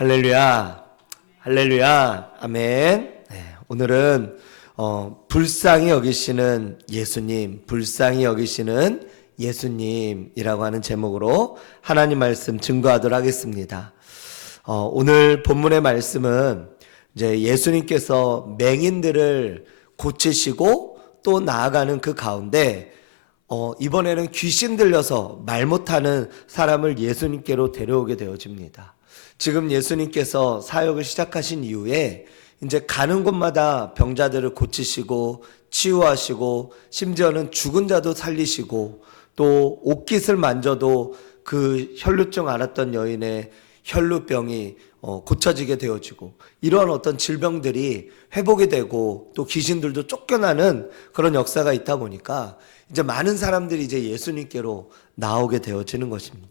할렐루야, 할렐루야, 아멘. 네, 오늘은 불쌍히 여기시는 예수님, 불쌍히 여기시는 예수님이라고 하는 제목으로 하나님 말씀 증거하도록 하겠습니다. 오늘 본문의 말씀은 이제 예수님께서 맹인들을 고치시고 또 나아가는 그 가운데 이번에는 귀신 들려서 말 못하는 사람을 예수님께로 데려오게 되어집니다. 지금 예수님께서 사역을 시작하신 이후에 이제 가는 곳마다 병자들을 고치시고 치유하시고 심지어는 죽은 자도 살리시고 또 옷깃을 만져도 그 혈루증 앓았던 여인의 혈루병이 고쳐지게 되어지고 이런 어떤 질병들이 회복이 되고 또 귀신들도 쫓겨나는 그런 역사가 있다 보니까 이제 많은 사람들이 이제 예수님께로 나오게 되어지는 것입니다.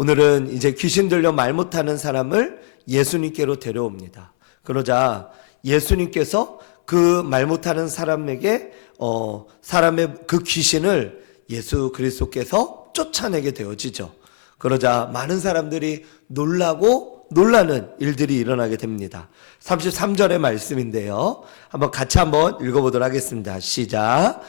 오늘은 이제 귀신 들려 말 못하는 사람을 예수님께로 데려옵니다. 그러자 예수님께서 그 말 못하는 사람에게 사람의 그 귀신을 예수 그리스도께서 쫓아내게 되어지죠. 그러자 많은 사람들이 놀라고 놀라는 일들이 일어나게 됩니다. 33절의 말씀인데요. 한번 읽어보도록 하겠습니다. 시작.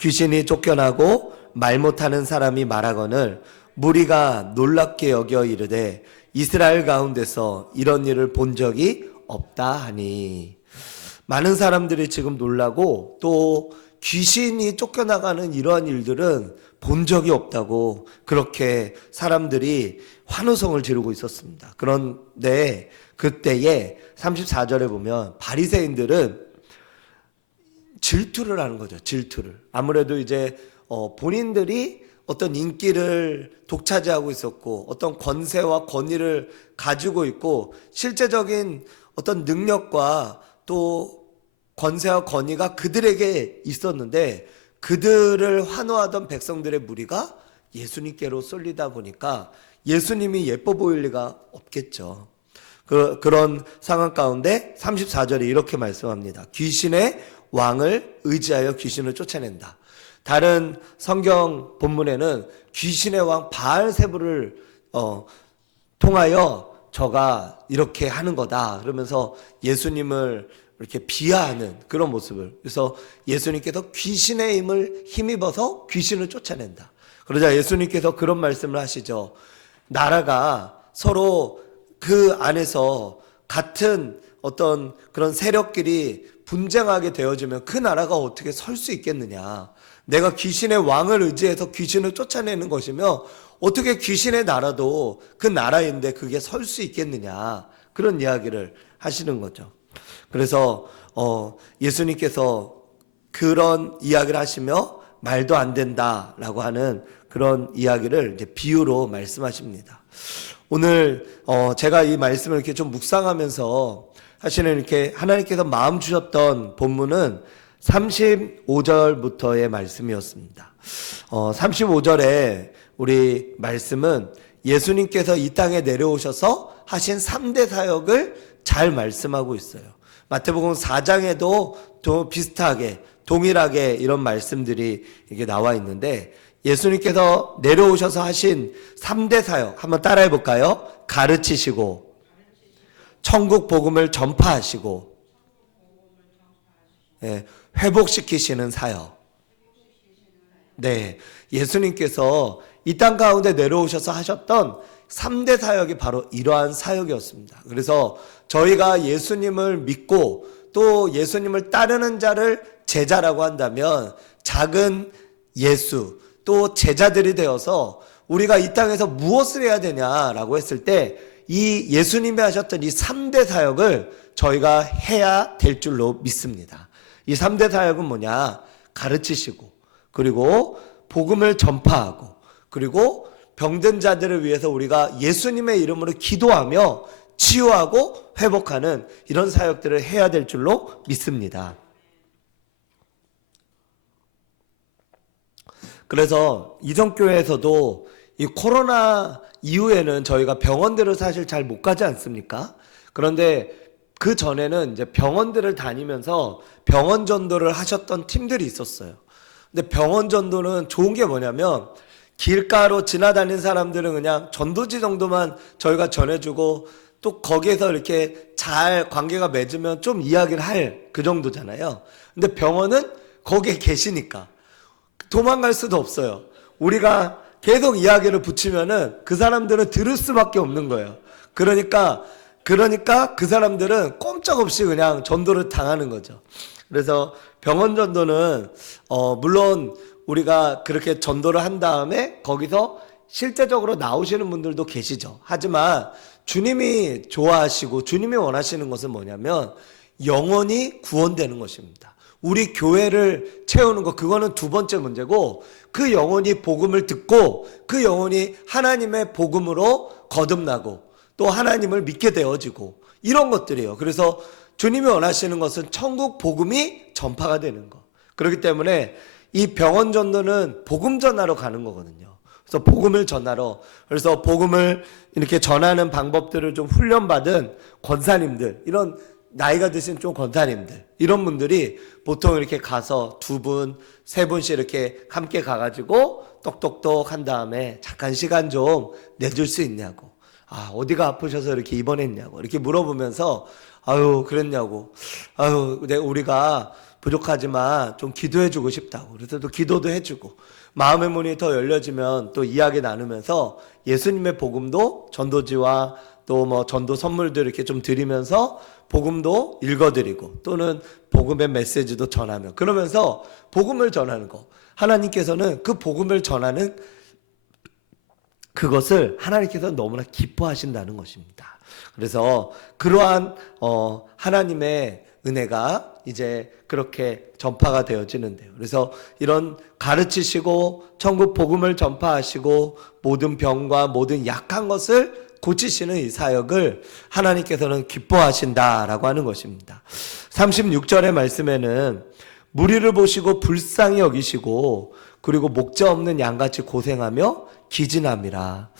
귀신이 쫓겨나고 말 못하는 사람이 말하거늘 무리가 놀랍게 여겨 이르되 이스라엘 가운데서 이런 일을 본 적이 없다 하니. 많은 사람들이 지금 놀라고 또 귀신이 쫓겨나가는 이러한 일들은 본 적이 없다고 그렇게 사람들이 환호성을 지르고 있었습니다. 그런데 그때에 34절에 보면 바리새인들은 질투를 하는 거죠. 질투를. 아무래도 이제 본인들이 어떤 인기를 독차지하고 있었고 어떤 권세와 권위를 가지고 있고 실제적인 어떤 능력과 또 권세와 권위가 그들에게 있었는데 그들을 환호하던 백성들의 무리가 예수님께로 쏠리다 보니까 예수님이 예뻐 보일 리가 없겠죠. 그런 상황 가운데 34절에 이렇게 말씀합니다. 귀신의 왕을 의지하여 귀신을 쫓아낸다. 다른 성경 본문에는 귀신의 왕 바알세불을 통하여 저가 이렇게 하는 거다 그러면서 예수님을 이렇게 비하하는 그런 모습을, 그래서 예수님께서 귀신의 힘을 힘입어서 귀신을 쫓아낸다. 그러자 예수님께서 그런 말씀을 하시죠. 나라가 서로 그 안에서 같은 어떤 그런 세력끼리 분쟁하게 되어지면 그 나라가 어떻게 설 수 있겠느냐. 내가 귀신의 왕을 의지해서 귀신을 쫓아내는 것이며 어떻게 귀신의 나라도 그 나라인데 그게 설 수 있겠느냐. 그런 이야기를 하시는 거죠. 그래서 예수님께서 그런 이야기를 하시며 말도 안 된다라고 하는 그런 이야기를 이제 비유로 말씀하십니다. 오늘 제가 이 말씀을 이렇게 좀 묵상하면서 사실은 이렇게 하나님께서 마음 주셨던 본문은 35절부터의 말씀이었습니다. 35절에 우리 말씀은 예수님께서 이 땅에 내려오셔서 하신 3대 사역을 잘 말씀하고 있어요. 마태복음 4장에도 또 비슷하게 동일하게 이런 말씀들이 이게 나와 있는데 예수님께서 내려오셔서 하신 3대 사역 한번 따라해 볼까요? 가르치시고 천국 복음을 전파하시고 회복시키시는 사역. 네, 예수님께서 이 땅 가운데 내려오셔서 하셨던 3대 사역이 바로 이러한 사역이었습니다. 그래서 저희가 예수님을 믿고 또 예수님을 따르는 자를 제자라고 한다면 작은 예수 또 제자들이 되어서 우리가 이 땅에서 무엇을 해야 되냐라고 했을 때 이 예수님이 하셨던 이 3대 사역을 저희가 해야 될 줄로 믿습니다. 이 3대 사역은 뭐냐? 가르치시고 그리고 복음을 전파하고 그리고 병든 자들을 위해서 우리가 예수님의 이름으로 기도하며 치유하고 회복하는 이런 사역들을 해야 될 줄로 믿습니다. 그래서 이전교회에서도 이 코로나 이후에는 저희가 병원들을 사실 잘 못 가지 않습니까? 그런데 그 전에는 이제 병원들을 다니면서 병원 전도를 하셨던 팀들이 있었어요. 근데 병원 전도는 좋은 게 뭐냐면 길가로 지나다닌 사람들은 그냥 전도지 정도만 저희가 전해주고 또 거기에서 이렇게 잘 관계가 맺으면 좀 이야기를 할 그 정도잖아요. 근데 병원은 거기에 계시니까 도망갈 수도 없어요. 우리가 계속 이야기를 붙이면은 그 사람들은 들을 수밖에 없는 거예요. 그러니까 그 사람들은 꼼짝없이 그냥 전도를 당하는 거죠. 그래서 병원 전도는 물론 우리가 그렇게 전도를 한 다음에 거기서 실제적으로 나오시는 분들도 계시죠. 하지만 주님이 좋아하시고 주님이 원하시는 것은 뭐냐면 영혼이 구원되는 것입니다. 우리 교회를 채우는 것, 그거는 두 번째 문제고, 그 영혼이 복음을 듣고 그 영혼이 하나님의 복음으로 거듭나고 또 하나님을 믿게 되어지고 이런 것들이에요. 그래서 주님이 원하시는 것은 천국 복음이 전파가 되는 것. 그렇기 때문에 이 병원 전도는 복음 전하러 가는 거거든요. 그래서 복음을 전하러, 그래서 복음을 이렇게 전하는 방법들을 좀 훈련받은 권사님들, 이런 나이가 드신 좀 권사님들, 이런 분들이 보통 이렇게 가서 두 분, 세 분씩 이렇게 함께 가가지고 똑똑똑 한 다음에 잠깐 시간 좀 내줄 수 있냐고, 어디가 아프셔서 이렇게 입원했냐고 이렇게 물어보면서 아유 그랬냐고, 아유 우리가 부족하지만 좀 기도해주고 싶다고, 그래서 또 기도도 해주고, 마음의 문이 더 열려지면 또 이야기 나누면서 예수님의 복음도 전도지와 또 뭐 전도 선물도 이렇게 좀 드리면서 복음도 읽어드리고 또는 복음의 메시지도 전하며, 그러면서 복음을 전하는 거, 하나님께서는 그 복음을 전하는 그것을 하나님께서 너무나 기뻐하신다는 것입니다. 그래서 그러한 하나님의 은혜가 이제 그렇게 전파가 되어지는데요. 그래서 이런 가르치시고 천국 복음을 전파하시고 모든 병과 모든 약한 것을 고치시는 이 사역을 하나님께서는 기뻐하신다라고 하는 것입니다. 36절의 말씀에는 무리를 보시고 불쌍히 여기시고 그리고 목자 없는 양같이 고생하며 기진함이라.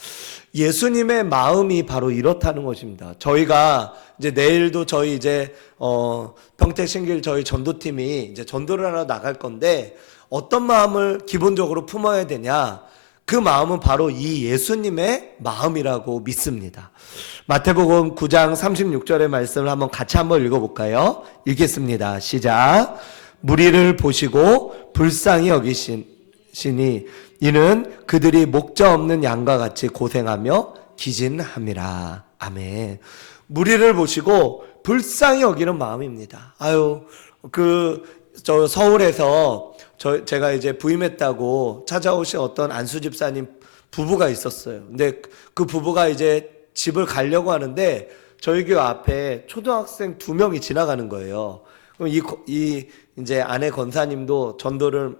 예수님의 마음이 바로 이렇다는 것입니다. 저희가 이제 내일도 저희 이제 평택신길 저희 전도팀이 이제 전도를 하러 나갈 건데, 어떤 마음을 기본적으로 품어야 되냐? 그 마음은 바로 이 예수님의 마음이라고 믿습니다. 마태복음 9장 36절의 말씀을 같이 한번 읽어볼까요? 읽겠습니다. 시작. 무리를 보시고 불쌍히 여기시니 이는 그들이 목자 없는 양과 같이 고생하며 기진함이라. 아멘. 무리를 보시고 불쌍히 여기는 마음입니다. 저 서울에서 제가 이제 부임했다고 찾아오신 어떤 안수 집사님 부부가 있었어요. 근데 그 부부가 이제 집을 가려고 하는데 저희 교회 앞에 초등학생 2명이 지나가는 거예요. 그럼 이 이제 아내 권사님도 전도를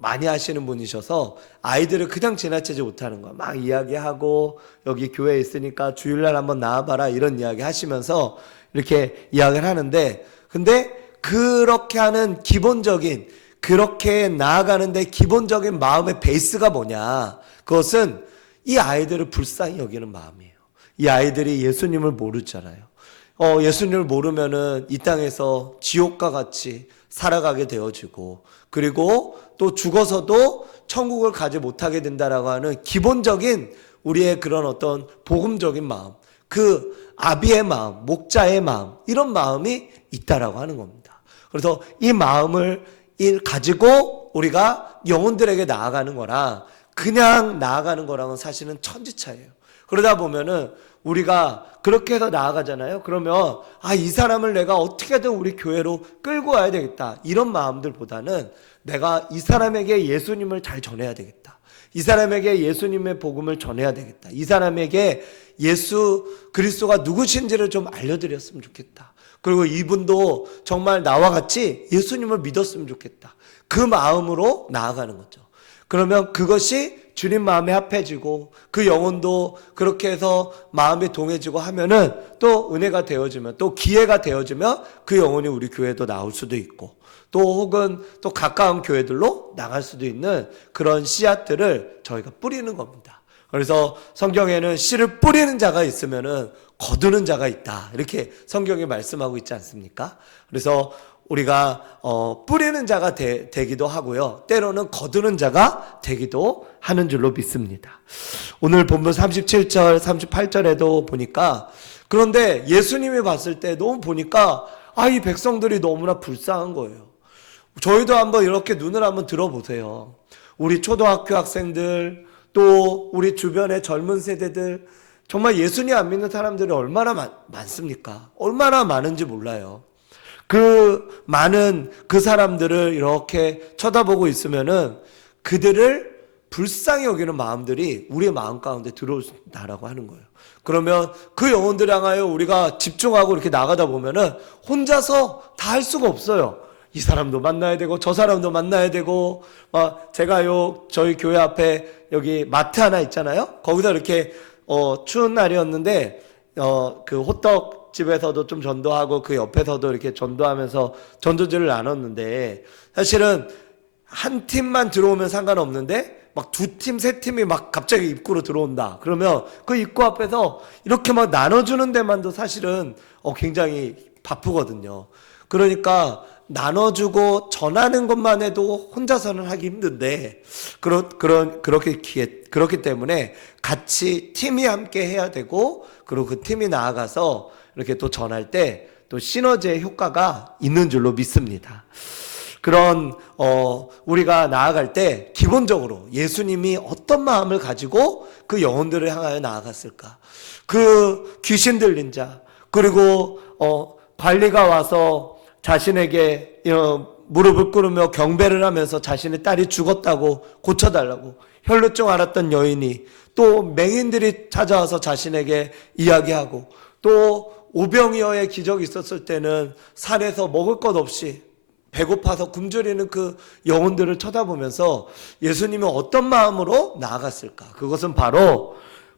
많이 하시는 분이셔서 아이들을 그냥 지나치지 못하는 거야. 막 이야기하고 여기 교회에 있으니까 주일날 한번 나와봐라 이런 이야기 하시면서 이렇게 이야기를 하는데, 근데 그렇게 하는 기본적인, 그렇게 나아가는데 기본적인 마음의 베이스가 뭐냐? 그것은 이 아이들을 불쌍히 여기는 마음이에요. 이 아이들이 예수님을 모르잖아요. 예수님을 모르면은 이 땅에서 지옥과 같이 살아가게 되어지고, 그리고 또 죽어서도 천국을 가지 못하게 된다라고 하는 기본적인 우리의 그런 어떤 복음적인 마음, 그 아비의 마음, 목자의 마음, 이런 마음이 있다라고 하는 겁니다. 그래서 이 마음을 가지고 우리가 영혼들에게 나아가는 거랑 그냥 나아가는 거랑은 사실은 천지차예요. 그러다 보면은 우리가 그렇게 해서 나아가잖아요. 그러면 이 사람을 내가 어떻게든 우리 교회로 끌고 와야 되겠다, 이런 마음들보다는 내가 이 사람에게 예수님을 잘 전해야 되겠다, 이 사람에게 예수님의 복음을 전해야 되겠다, 이 사람에게 예수 그리스도가 누구신지를 좀 알려드렸으면 좋겠다, 그리고 이분도 정말 나와 같이 예수님을 믿었으면 좋겠다, 그 마음으로 나아가는 거죠. 그러면 그것이 주님 마음에 합해지고 그 영혼도 그렇게 해서 마음이 동해지고 하면은 또 은혜가 되어지면, 또 기회가 되어지면 그 영혼이 우리 교회도 나올 수도 있고, 또 혹은 또 가까운 교회들로 나갈 수도 있는 그런 씨앗들을 저희가 뿌리는 겁니다. 그래서 성경에는 씨를 뿌리는 자가 있으면은 거두는 자가 있다, 이렇게 성경이 말씀하고 있지 않습니까? 그래서 우리가 뿌리는 자가 되기도 하고요. 때로는 거두는 자가 되기도 하는 줄로 믿습니다. 오늘 본문 37절, 38절에도 보니까 그런데 예수님이 봤을 때 너무 보니까 이 백성들이 너무나 불쌍한 거예요. 저희도 한번 이렇게 눈을 한번 들어보세요. 우리 초등학교 학생들 또 우리 주변의 젊은 세대들 정말 예수님 안 믿는 사람들이 얼마나 많습니까? 얼마나 많은지 몰라요. 그 많은 그 사람들을 이렇게 쳐다보고 있으면은 그들을 불쌍히 여기는 마음들이 우리의 마음 가운데 들어온다라고 하는 거예요. 그러면 그 영혼들을 향하여 우리가 집중하고 이렇게 나가다 보면은 혼자서 다 할 수가 없어요. 이 사람도 만나야 되고 저 사람도 만나야 되고 제가 저희 교회 앞에 여기 마트 하나 있잖아요. 거기서 이렇게 추운 날이었는데 그 호떡집에서도 좀 전도하고 그 옆에서도 이렇게 전도하면서 전도지를 나눴는데 사실은 한 팀만 들어오면 상관없는데 막 두 팀, 세 팀이 막 갑자기 입구로 들어온다. 그러면 그 입구 앞에서 이렇게 막 나눠주는 데만도 사실은 굉장히 바쁘거든요. 그러니까 나눠주고 전하는 것만 해도 혼자서는 하기 힘든데 그렇기 때문에 같이 팀이 함께 해야 되고 그리고 그 팀이 나아가서 이렇게 또 전할 때 또 시너지의 효과가 있는 줄로 믿습니다. 그런 우리가 나아갈 때 기본적으로 예수님이 어떤 마음을 가지고 그 영혼들을 향하여 나아갔을까? 그 귀신 들린 자 그리고 관리가 와서 자신에게 무릎을 꿇으며 경배를 하면서 자신의 딸이 죽었다고 고쳐달라고 혈루증 앓았던 여인이 또 맹인들이 찾아와서 자신에게 이야기하고 또 오병이어의 기적이 있었을 때는 산에서 먹을 것 없이 배고파서 굶주리는 그 영혼들을 쳐다보면서 예수님이 어떤 마음으로 나아갔을까? 그것은 바로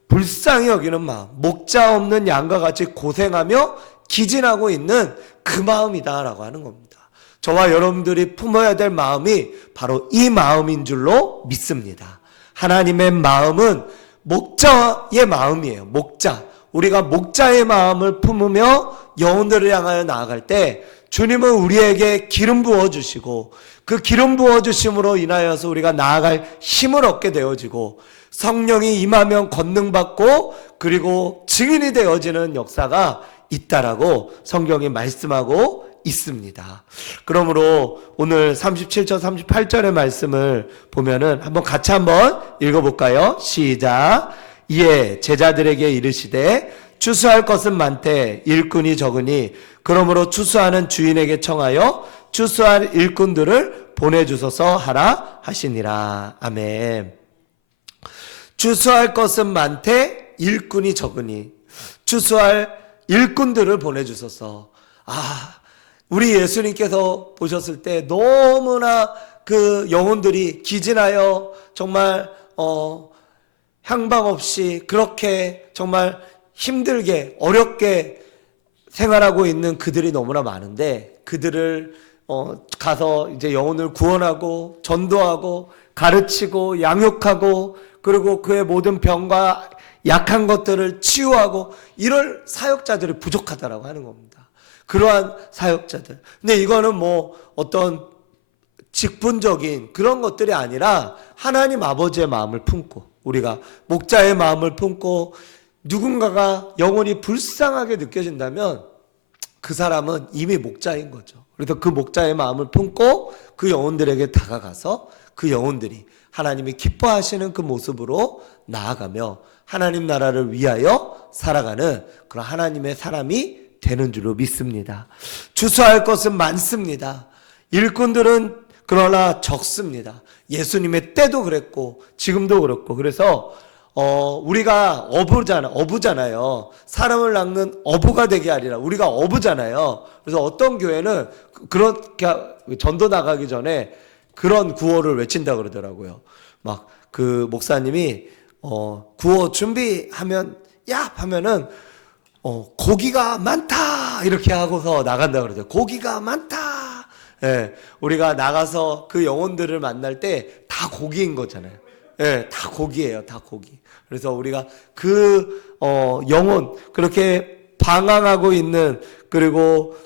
불쌍히 여기는 마음, 목자 없는 양과 같이 고생하며 기진하고 있는 그 마음이다라고 하는 겁니다. 저와 여러분들이 품어야 될 마음이 바로 이 마음인 줄로 믿습니다. 하나님의 마음은 목자의 마음이에요. 목자. 우리가 목자의 마음을 품으며 영혼들을 향하여 나아갈 때 주님은 우리에게 기름 부어주시고 그 기름 부어주심으로 인하여서 우리가 나아갈 힘을 얻게 되어지고 성령이 임하면 권능받고 그리고 증인이 되어지는 역사가 있다라고 성경이 말씀하고 있습니다. 그러므로 오늘 37절 38절의 말씀을 보면은 같이 한번 읽어볼까요? 시작. 이에 제자들에게 이르시되 추수할 것은 많되 일꾼이 적으니 그러므로 추수하는 주인에게 청하여 추수할 일꾼들을 보내주소서 하라 하시니라. 아멘. 추수할 것은 많되 일꾼이 적으니 추수할 일꾼들을 보내주소서. 우리 예수님께서 보셨을 때 너무나 그 영혼들이 기진하여 정말 향방 없이 그렇게 정말 힘들게 어렵게 생활하고 있는 그들이 너무나 많은데 그들을 가서 이제 영혼을 구원하고 전도하고 가르치고 양육하고 그리고 그의 모든 병과 약한 것들을 치유하고 이럴 사역자들이 부족하다라고 하는 겁니다. 그러한 사역자들. 근데 이거는 어떤 직분적인 그런 것들이 아니라 하나님 아버지의 마음을 품고 우리가 목자의 마음을 품고 누군가가 영혼이 불쌍하게 느껴진다면 그 사람은 이미 목자인 거죠. 그래서 그 목자의 마음을 품고 그 영혼들에게 다가가서 그 영혼들이 하나님이 기뻐하시는 그 모습으로 나아가며 하나님 나라를 위하여 살아가는 그런 하나님의 사람이 되는 줄로 믿습니다. 추수할 것은 많습니다. 일꾼들은 그러나 적습니다. 예수님의 때도 그랬고 지금도 그렇고 그래서 우리가 어부잖아요. 사람을 낚는 어부가 되게 하리라. 우리가 어부잖아요. 그래서 어떤 교회는 그렇게 전도 나가기 전에 그런 구호를 외친다 그러더라고요. 막 그 목사님이 구호 준비하면 야 하면은 고기가 많다 이렇게 하고서 나간다 그러죠. 고기가 많다. 예, 우리가 나가서 그 영혼들을 만날 때 다 고기인 거잖아요. 예, 다 고기예요, 다 고기. 그래서 우리가 그 영혼 그렇게 방황하고 있는, 그리고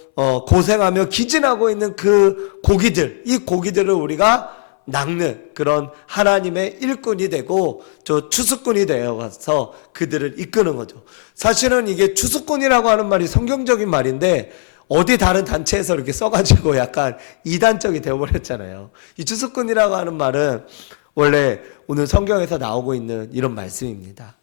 고생하며 기진하고 있는 그 고기들, 이 고기들을 우리가 낚는 그런 하나님의 일꾼이 되고 저 추수꾼이 되어가서 그들을 이끄는 거죠. 사실은 이게 추수꾼이라고 하는 말이 성경적인 말인데 어디 다른 단체에서 이렇게 써가지고 약간 이단적이 되어버렸잖아요. 이 추수꾼이라고 하는 말은 원래 오늘 성경에서 나오고 있는 이런 말씀입니다.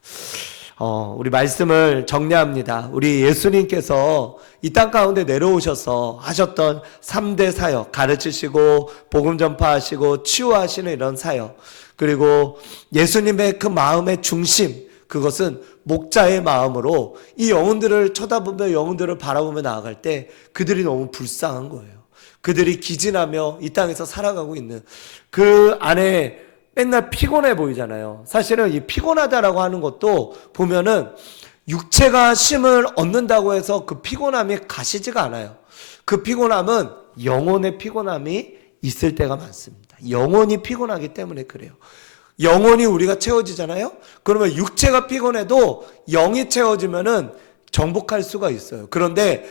우리 말씀을 정리합니다. 우리 예수님께서 이 땅 가운데 내려오셔서 하셨던 3대 사역, 가르치시고 복음 전파하시고 치유하시는 이런 사역, 그리고 예수님의 그 마음의 중심, 그것은 목자의 마음으로 이 영혼들을 쳐다보며 영혼들을 바라보며 나아갈 때 그들이 너무 불쌍한 거예요. 그들이 기진하며 이 땅에서 살아가고 있는 그 안에 맨날 피곤해 보이잖아요. 사실은 이 피곤하다라고 하는 것도 보면은 육체가 쉼을 얻는다고 해서 그 피곤함이 가시지가 않아요. 그 피곤함은 영혼의 피곤함이 있을 때가 많습니다. 영혼이 피곤하기 때문에 그래요. 영혼이 우리가 채워지잖아요. 그러면 육체가 피곤해도 영이 채워지면은 정복할 수가 있어요. 그런데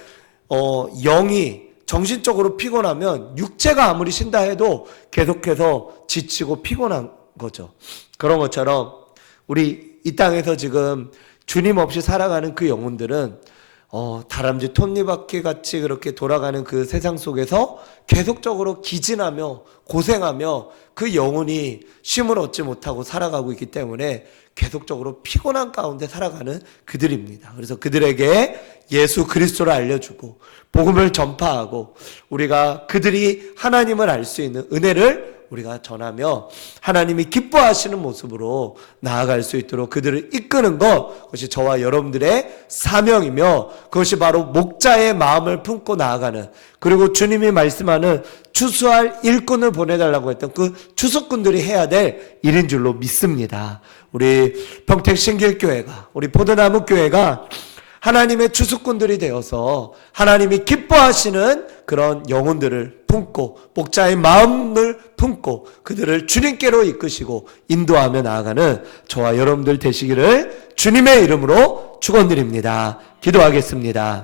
영이 정신적으로 피곤하면 육체가 아무리 쉰다 해도 계속해서 지치고 피곤한 거죠. 그런 것처럼 우리 이 땅에서 지금 주님 없이 살아가는 그 영혼들은 다람쥐 톱니바퀴 같이 그렇게 돌아가는 그 세상 속에서 계속적으로 기진하며 고생하며 그 영혼이 쉼을 얻지 못하고 살아가고 있기 때문에 계속적으로 피곤한 가운데 살아가는 그들입니다. 그래서 그들에게 예수 그리스도를 알려주고 복음을 전파하고 우리가 그들이 하나님을 알 수 있는 은혜를 우리가 전하며 하나님이 기뻐하시는 모습으로 나아갈 수 있도록 그들을 이끄는 것, 그것이 저와 여러분들의 사명이며 그것이 바로 목자의 마음을 품고 나아가는, 그리고 주님이 말씀하는 추수할 일꾼을 보내달라고 했던 그 추수꾼들이 해야 될 일인 줄로 믿습니다. 우리 평택 신길교회가, 우리 포도나무 교회가 하나님의 추수꾼들이 되어서 하나님이 기뻐하시는 그런 영혼들을 품고 목자의 마음을 품고 그들을 주님께로 이끄시고 인도하며 나아가는 저와 여러분들 되시기를 주님의 이름으로 축원드립니다. 기도하겠습니다.